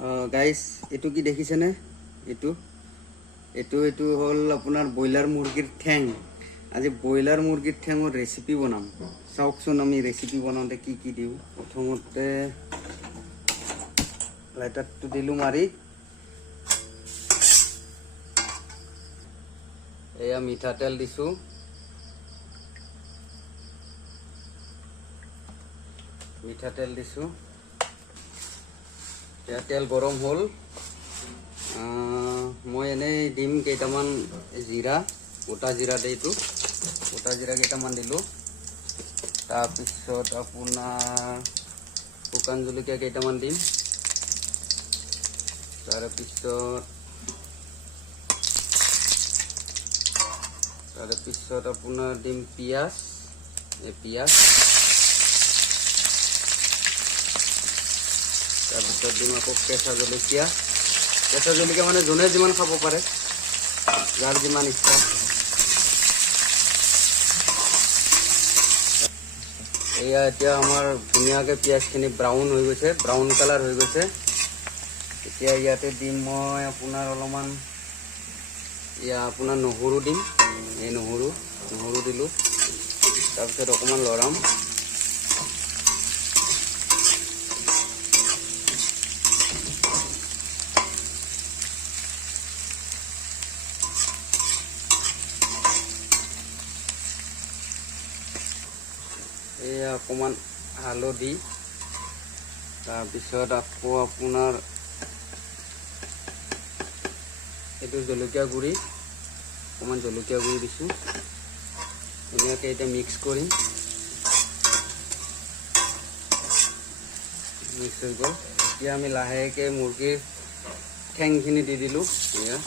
Guys এটু কি দেখিছেনে এটু এটু এটু হল আপোনাৰ ব্ৰইলাৰ মুৰ্গীৰ ঠেং আজি ব্ৰইলাৰ মুৰ্গীৰ ঠেঙৰ ৰেচিপি বনাম চাওকচোন আমি ৰেচিপি বনাওঁতে কি কি দিওঁ প্ৰথমতে লাইটাৰটো দিলোঁ মাৰি এয়া মিঠাতেল দিছোঁ মিঠাতেল দিছোঁ এয়া তেল গৰম হ'ল মই এনেই দিম কেইটামান জিৰা গোটা জিৰা দিছোঁ গোটা জিৰা কেইটামান দিলোঁ তাৰপিছত আপোনাৰ শুকান জলকীয়া কেইটামান দিম তাৰপিছত আপোনাৰ দিম পিঁয়াজ পিঁয়াজ তাৰপিছত দিম আকৌ কেঁচা জলকীয়া মানে যোনে যিমান খাব পাৰে যাৰ যিমান ইচ্ছা এয়া এতিয়া আমাৰ ধুনীয়াকৈ পিঁয়াজখিনি ব্ৰাউন হৈ গৈছে ব্ৰাউন কালাৰ হৈ গৈছে এতিয়া ইয়াতে দিম মই আপোনাৰ অলপমান এয়া আপোনাৰ নহৰু দিম এই নহৰু দিলোঁ তাৰপিছত অকণমান লৰাম এয়া অকণমান হালধি তাৰপিছত আকৌ আপোনাৰ এইটো জলকীয়া গুড়ি অকণমান জলকীয়া গুড়ি দিছোঁ ধুনীয়াকৈ এতিয়া মিক্স কৰিম মিক্স হৈ গ'ল এতিয়া আমি লাহেকৈ মুৰ্গীৰ ঠেংখিনি দি দিলোঁ এয়া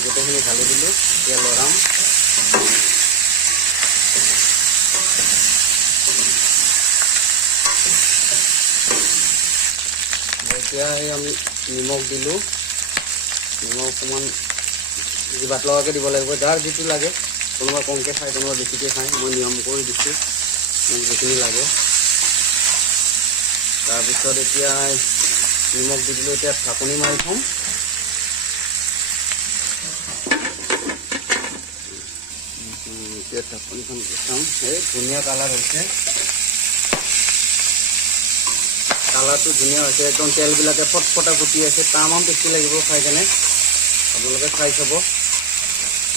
গোটেইখিনি ঢালি দিলোঁ এতিয়া লৰাম এতিয়া আমি নিমখ দিলোঁ নিমখ অকণমান জিভাত লগাকৈ দিব লাগিব যাৰ যিটো লাগে কোনোবা কমকৈ খায় কোনোবা বেছিকৈ খায় মই নিয়ম কৰি দিছোঁ মোক যিখিনি লাগে তাৰপিছত এতিয়া নিমখ দি দিলোঁ এতিয়া ঢাকনি মাৰি থ'ম এতিয়া ঢাকনিখন চাম এই ধুনীয়া কালাৰ হৈছে কালাৰটো ধুনীয়া হৈছে একদম তেলবিলাকে ফটফটা ফুটি আছে তামাম টেষ্টি লাগিব খাই কেনে আপোনালোকে খাই চাব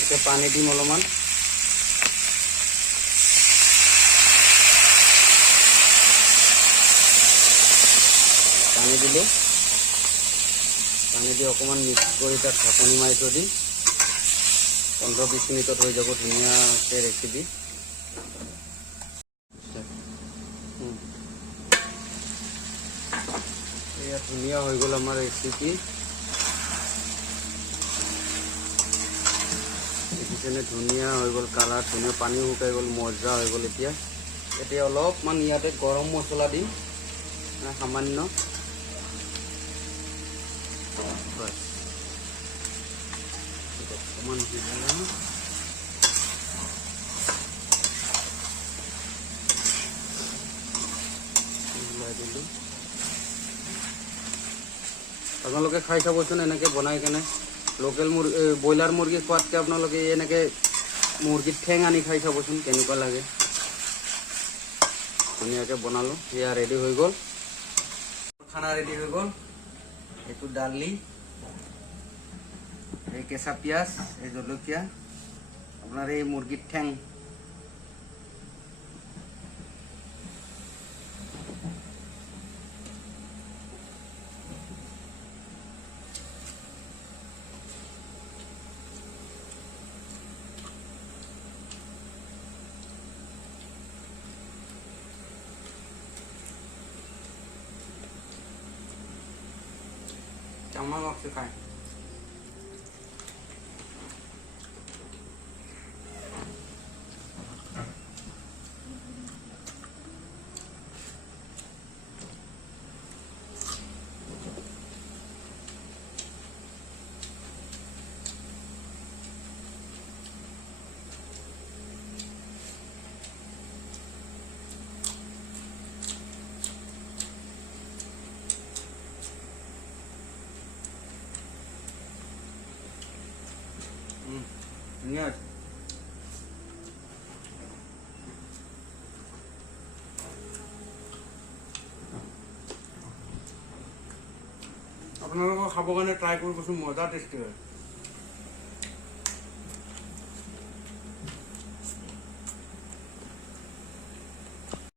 এতিয়া পানী দিম অলপমান পানী দিলোঁ পানী দি অকণমান মিক্স কৰি তাত ঢাকনি মাৰি থৈ দিম 15-20 মিনিটত হৈ যাব ধুনীয়াকৈ ৰেচিপি এয়া ধুনীয়া হৈ গ'ল আমাৰ ৰেচিপি দেখিছেনে ধুনীয়া হৈ গ'ল কালাৰ ধুনীয়া পানীও শুকাই গ'ল মজা হৈ গ'ল এতিয়া অলপমান ইয়াতে গৰম মছলা দিম সামান্য অকণমান দিলোঁ আপোনালোকে খাই চাবচোন এনেকৈ বনাই কেনে লোকেল ব্ৰইলাৰ মুৰ্গী খোৱাতকৈ আপোনালোকে এনেকৈ মুৰ্গীৰ ঠেং আনি খাই চাবচোন কেনেকুৱা লাগে ধুনীয়াকৈ বনালোঁ সেয়া ৰেডি হৈ গ'ল খানা ৰেডি হৈ গ'ল এইটো দালি এই কেঁচা পিঁয়াজ এই জলকীয়া আপোনাৰ এই মুৰ্গীৰ ঠেং চামা মাছ খায় ধুনীয়া আছে। আপোনালোকক খাবৰ কাৰণে ট্ৰাই কৰিবচোন, মজা টেষ্টি হয়।